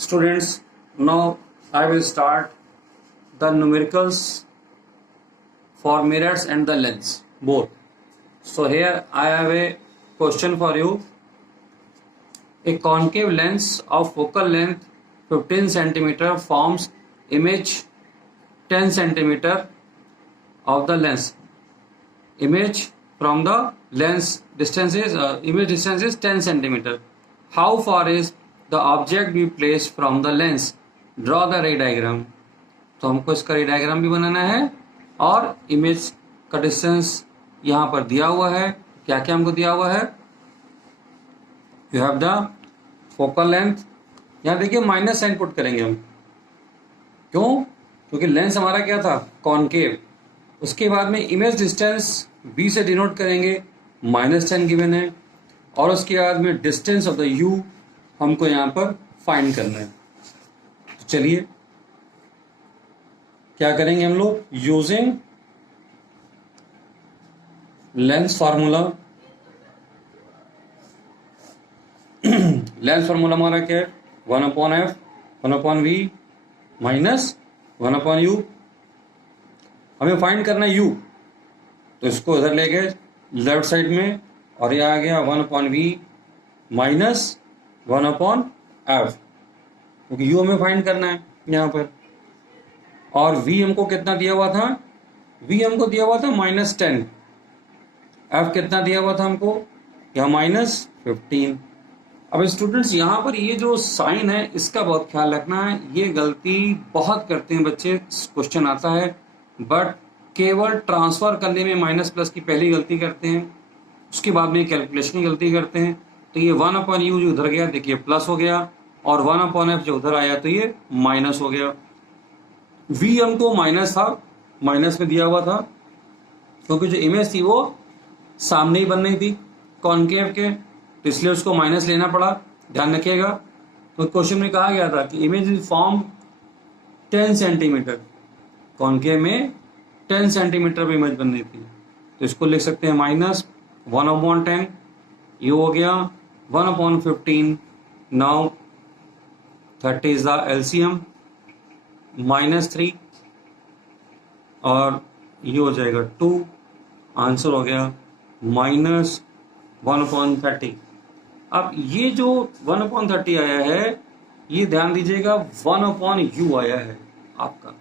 Students, now I will start the numericals for mirrors and the lens both. So here I have a question for you. A concave lens of focal length 15 centimeter forms image 10 centimeter of the lens. Image from the lens distance is image distance is 10 centimeter. How far is the object be placed from the lens? Draw the ray diagram. तो हमको इसका रे diagram भी बनाना है और image का distance यहाँ पर दिया हुआ है. क्या क्या हमको दिया हुआ है? You have the focal length. यहाँ देखिए माइनस साइन पुट करेंगे हम. क्यों? क्योंकि लेंस हमारा क्या था? कॉनकेव. उसके बाद में इमेज डिस्टेंस b से डिनोट करेंगे, -10 गिवन है. और उसके बाद में डिस्टेंस ऑफ द u हमको यहाँ पर फाइंड करना है. तो चलिए क्या करेंगे हम लोग? Using lens formula. Lens formula हमारा क्या है? 1/f 1/v minus 1/u. हमें फाइंड करना है u, तो इसको इधर ले गए लेफ्ट साइड में और ये आ गया 1/v माइनस 1/f, क्योंकि u हमें फाइंड करना है यहाँ पर. और v हमको कितना दिया हुआ था? v हमको दिया हुआ था -10. f कितना दिया हुआ था हमको? यहाँ -15. अब स्टूडेंट्स यहाँ पर ये जो साइन है इसका बहुत ख्याल रखना है. ये गलती बहुत करते हैं बच्चे. क्वेश्चन आता है बट केवल ट्रांसफर करने में माइनस प्लस की पहली गलती करते हैं, उसके बाद में कैलकुलेशन की गलती करते हैं. तो ये 1/u जो उधर गया देखिए प्लस हो गया, और 1/f जो उधर आया तो ये माइनस हो गया. v हमको माइनस था, माइनस में दिया हुआ था क्योंकि जो इमेज थी वो सामने ही बन रही थी कॉनकेव के, तो इसलिए उसको माइनस लेना पड़ा. ध्यान रखिएगा. तो क्वेश्चन में कहा गया था कि image is form 10 centimetre. Concave में 10 सेंटीमीटर पे इमेज बन रही थी, तो इसको लिख सकते हैं -1/10. ये हो गया 1/15. नाउ 30 इज द LCM, -3 और ये हो जाएगा 2. आंसर हो गया -1/30. अब ये जो 1/30 आया है ये ध्यान दीजिएगा 1/u आया है आपका.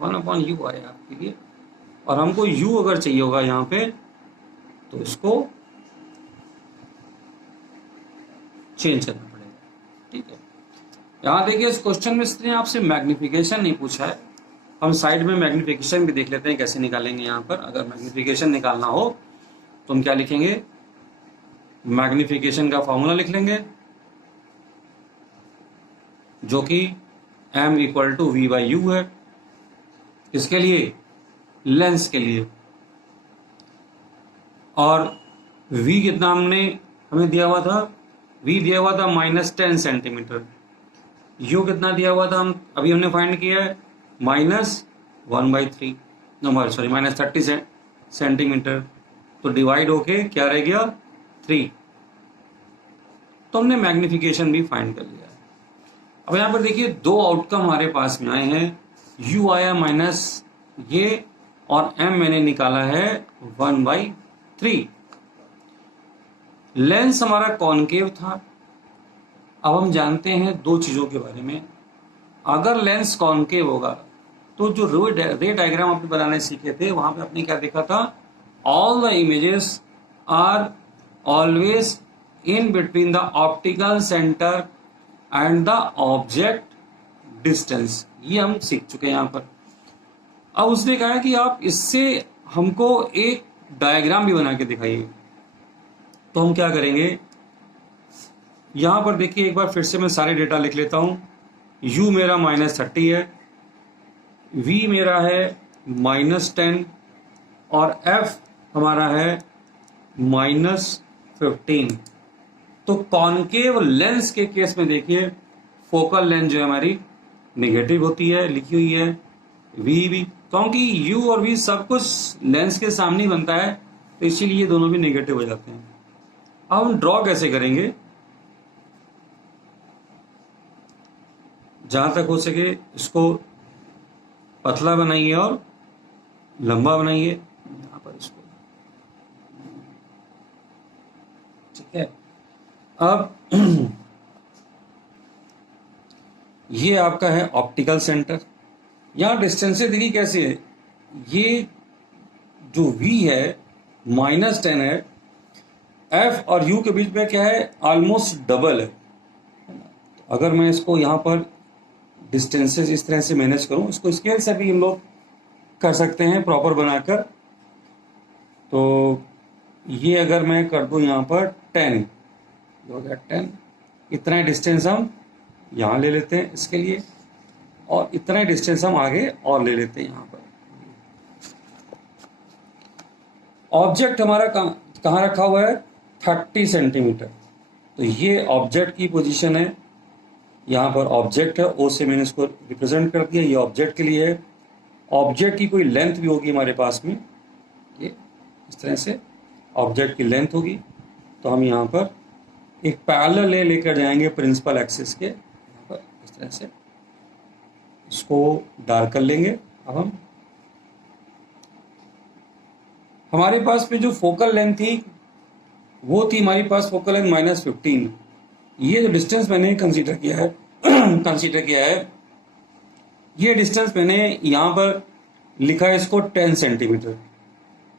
1/u आया आपके लिए, और हमको u अगर चाहिए होगा यहाँ पे तो इसको चेंज करना पड़ेगा. ठीक है. यहाँ देखिए इस क्वेश्चन में इसने आपसे मैग्निफिकेशन नहीं पूछा है. हम साइड में मैग्निफिकेशन भी देख लेते हैं कैसे निकालेंगे. यहाँ पर अगर मैग्निफिकेशन निकालना हो तो हम क्या लिखेंगे? मैग्निफिकेशन का फॉर्मूला लिख लेंगे जो कि m = v/u है. इसके लिए लेंस के लिए. और v कितना हमें दिया हुआ था? v दिया हुआ था -10 सेंटीमीटर. u कितना दिया हुआ था अभी हमने फाइंड किया है -1/3 सॉरी -30 सेंटीमीटर. तो डिवाइड होके क्या रह गया? 3. तो हमने मैग्निफिकेशन भी फाइंड कर लिया है. अब यहाँ पर देखिए दो आउटकम हमारे पास में आए हैं. u आया माइनस ये, और m मैंने निकाला है 1/3. लेंस हमारा कॉनकेव था. अब हम जानते हैं दो चीजों के बारे में. अगर लेंस कॉनकेव होगा तो जो रे डायग्राम आपने बनाने सीखे थे वहां पे आपने क्या देखा था? All the images are always in between the optical centre and the object distance. ये हम सीख चुके हैं यहाँ पर. अब उसने कहा कि आप इससे हमको एक डायग्राम भी बना के दिखाइए. तो हम क्या करेंगे? यहां पर देखिए एक बार फिर से मैं सारे डेटा लिख लेता हूं. u मेरा -30 है, v मेरा है -10 और f हमारा है -15. तो कॉनकेव लेंस के केस में देखिए फोकल लेंथ जो है हमारी नेगेटिव होती है, लिखी हुई है v भी, क्योंकि u और v सब कुछ लेंस के सामने ही बनता है, तो इसीलिए ये दोनों भी नेगेटिव हो जाते हैं. अब हम ड्रॉ कैसे करेंगे? जहां तक हो सके इसको पतला बनाइए और लंबा बनाइए यहाँ पर इसको, ठीक है। अब ये आपका है ऑप्टिकल सेंटर। यहाँ डिस्टेंस देखिए कैसे है, ये जो V है -10 है, F और U के बीच में क्या है, ऑलमोस्ट डबल है। अगर मैं इसको यहाँ पर डिस्टेंसेस इस तरह से मैनेज करूँ, इसको स्केल से भी हम लोग कर सकते हैं प्रॉपर बनाकर। तो ये अगर मैं कर दूँ यहाँ पर 10 हो गया, 10, इतना डिस्टेंस हम यहाँ ले लेते हैं इसके लिए, और इतना डिस्टेंस हम आगे और ले लेते हैं यहाँ पर। ऑब्जेक्ट हमारा कहाँ रखा हुआ है, 30 सेंटीमीटर। तो ये ऑब्जेक्ट की पोजीशन है, यहाँ पर ऑब्जेक्ट है, ओ से मैंने इसको रिप्रेजेंट कर दिया, ये ऑब्जेक्ट के लिए है। ऑब्जेक्ट की कोई लेंथ भी होगी हमारे पास में, ये इस तरह से ऑब्जेक्ट की लेंथ होगी। तो हम यहाँ पर एक पैरेलल लेकर जाएंगे प्रिंसिपल एक्सिस के, यहाँ पर इस तरह से इसको डार्क कर लेंगे। अब हम हमारे पास में जो फोकल लेंथ थी वो थी हमारे पास फोकल लेंथ -15। ये जो डिस्टेंस मैंने कंसीडर किया है ये डिस्टेंस मैंने यहाँ पर लिखा है इसको 10 सेंटीमीटर,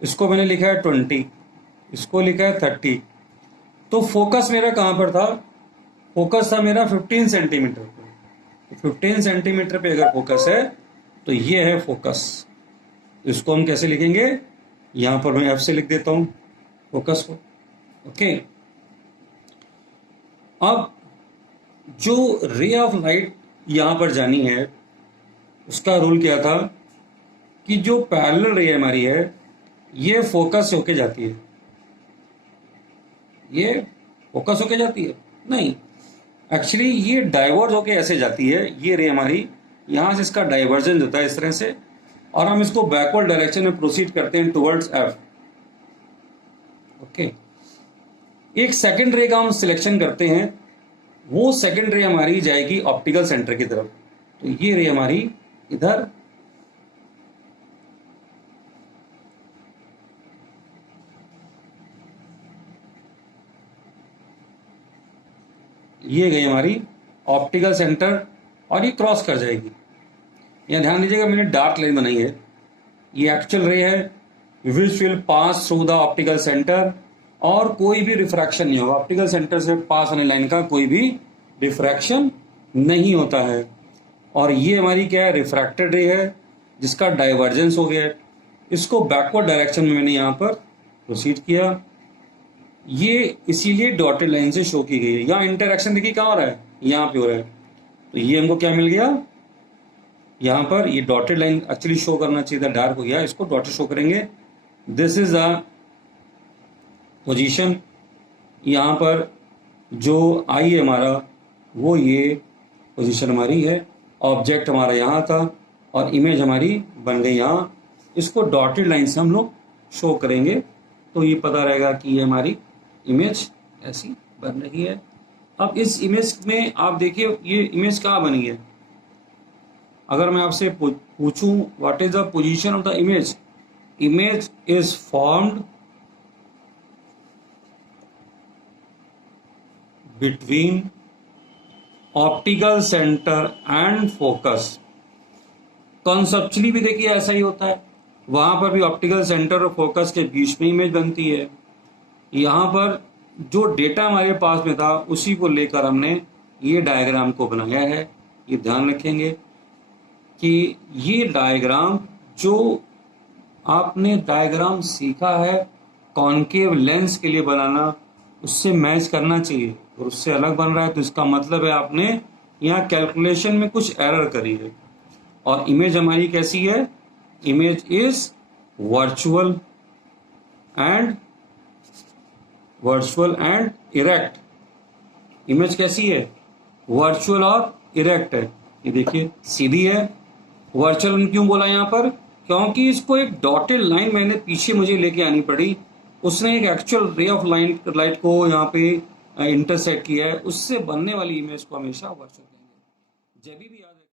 इसको मैंने लिखा है 20, इसको लिखा है 30। तो फोकस मेरा कहाँ पर था, फोकस था मेरा 15 सेंटीमीटर पर। 15 सेंटीमीटर पे अगर फोकस है तो ये है फोकस। इसको हम कैसे लिखेंगे, यहाँ पर मैं F से लिख देता हूँ फोकस को, ओके। अब जो रे ऑफ लाइट यहाँ पर जानी है उसका रूल क्या था कि जो पैरेलल रे हमारी है ये फोकस होके जाती है, ये फोकस होके जाती है नहीं, एक्चुअली ये डाइवर्ज होके ऐसे जाती है। ये रे हमारी यहाँ से इसका डाइवर्जेंस होता है इस तरह से, और हम इसको बैकवर्ड डायरेक्शन में प्रोसीड करते हैं टुवर्ड्स F, ओके। एक सेकंड रे का हम सिलेक्शन करते हैं, वो सेकंड रे हमारी जाएगी ऑप्टिकल सेंटर की तरफ। तो ये रे हमारी इधर ये गई हमारी ऑप्टिकल सेंटर और ये क्रॉस कर जाएगी। यहाँ ध्यान दीजिएगा मैंने डार्क लाइन बनाई है, ये एक्चुअल रे है which will pass through the optical centre, और कोई भी रिफ्रैक्शन नहीं होगा। ऑप्टिकल सेंटर से पास होने लाइन का कोई भी रिफ्रैक्शन नहीं होता है। और ये हमारी क्या है, रिफ्रैक्टेड रे है जिसका डाइवर्जेंस हो गया है। इसको बैकवर्ड डायरेक्शन में मैंने यहाँ पर प्रोसीड किया, ये इसीलिए डॉटेड लाइन से शो की गई है। यहाँ इंटरएक्शन देखिए कहाँ हो रहा है, यहाँ पे हो रहा है। तो ये हमको क्या मिल गया, यहाँ पर ये डॉटेड लाइन एक्चुअली शो करना चाहिए था, डार्क हो गया, इसको डॉटेड शो करेंगे। This is the position. यहाँ पर जो आई है हमारा वो ये पोजीशन हमारी है, ऑब्जेक्ट हमारा यहाँ था और इमेज हमारी बन गई यहाँ। इसको डॉटेड लाइन से हम लोग शो करेंगे तो ये पता रहेगा कि ये हमारी इमेज ऐसी बन रही है। अब इस इमेज में आप देखिए ये इमेज कहाँ बनी है। अगर मैं आपसे पूछूं what is the position of the image, image is formed between optical centre and focus. Conceptually भी देखिए ऐसा ही होता है, वहां पर भी ऑप्टिकल सेंटर और फोकस के बीच में इमेज बनती है। यहाँ पर जो डेटा हमारे पास में था उसी को लेकर हमने ये डायग्राम को बनाया है। ये ध्यान रखेंगे कि ये डायग्राम जो आपने डायग्राम सीखा है कॉन्केव लेंस के लिए बनाना, उससे मैच करना चाहिए। और उससे अलग बन रहा है तो इसका मतलब है आपने यहाँ कैलकुलेशन में कुछ एरर करी है। और इमेज हमारी कैसी है, image is virtual and erect. Image कैसी है, वर्चुअल और इरेक्ट है। ये देखिए सीधी है। वर्चुअल क्यों बोला यहाँ पर, क्योंकि इसको एक डॉटेड लाइन मैंने पीछे मुझे लेके आनी पड़ी, उसने एक एक्चुअल रे ऑफ लाइट को यहाँ पे इंटरसेक्ट किया है, उससे बनने वाली इमेज को हमेशा वर्चुअल कहेंगे। जब भी याद रख